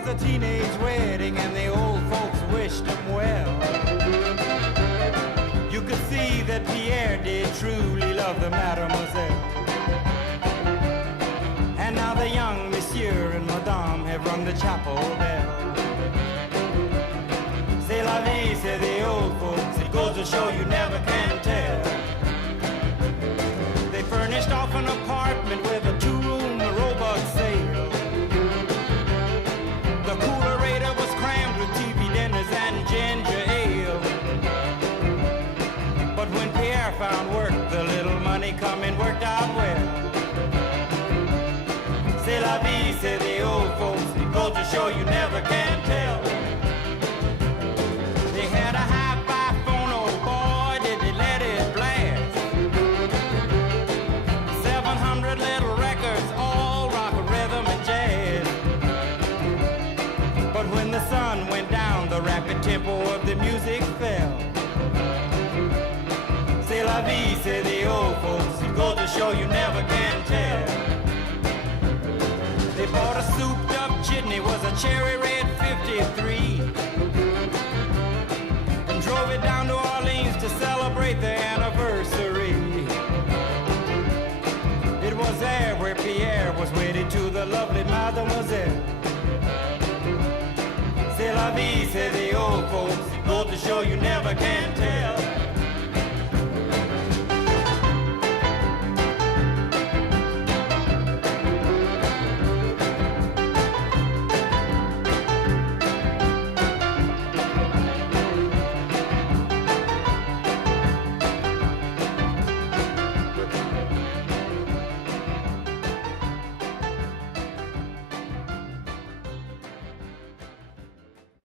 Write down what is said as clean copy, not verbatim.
was a teenage wedding and the old folks wished him well. You could see that Pierre did truly love the mademoiselle. And now the young monsieur and madame have rung the chapel bell. C'est la vie, say the old folks, it goes to show you never can tell. They furnished off an apartment with a two-room robot sale. The coolerator was crammed with TV dinners and ginger ale. But when Pierre found work, the little money coming worked out well. C'est la vie, say the old folks, it goes to show you never can tell. They had a hi-fi phone, oh boy, did they let it blast. 700 little records, all rock, rhythm, and jazz. But when the sun went down, the rapid tempo of the music fell. C'est la vie, say the old folks, it goes to show you never can tell. They bought a souped up jitney, was a cherry red 53, and drove it down to Orleans to celebrate the anniversary. It was there where Pierre was wedded to the lovely mademoiselle. C'est la vie, say the old folks, it goes to show you never can tell.